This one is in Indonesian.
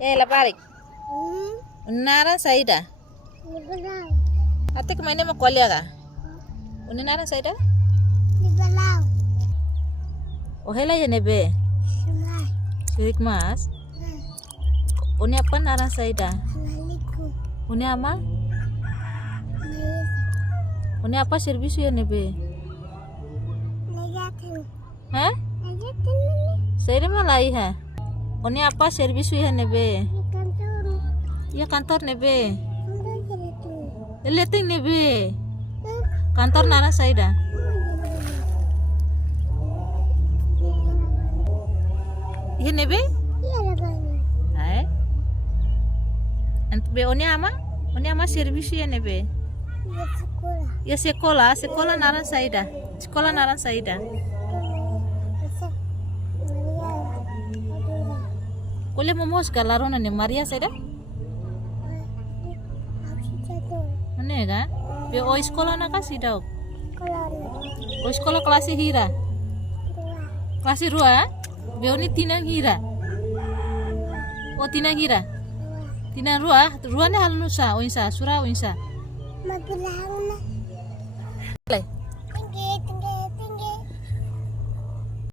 Eh, laparik. Hmm, Unara saida. di belau. Ate kemana mau kuliah kah? Unara saida? Di belau. Oh hela ya nebe. Sungai. Sirik mas. Uni apa nara saida? Alaliku. Uni ama? Mayesa. Uni apa servisu ya nebe? Layatin. Hah? Layatin ini. Saida malai ha. Uni apa servisu ya nebe? Di kantor. Ya kantor nebe. Udah jadi tuh. Leting nebe. Kantor nara saida. Iya nebe? Iya lah bang. Hai. Be oni ama? Oni ama servisu ya nebe. Di sekolah. Ya sekolah naran saida. Sekolah naran saida. Besok. Maria. Aduh. Kule momos galarona ne Maria saida? Aku jatuh. Ane ga? Be o sekolah na ka sida. Kalau O sekolah kelas hira. dua. Kelas rua? Be oni tinang hira. O tinang hira. Tinang rua ne hal nusa o insa sura o insa. Mabilang na. Le.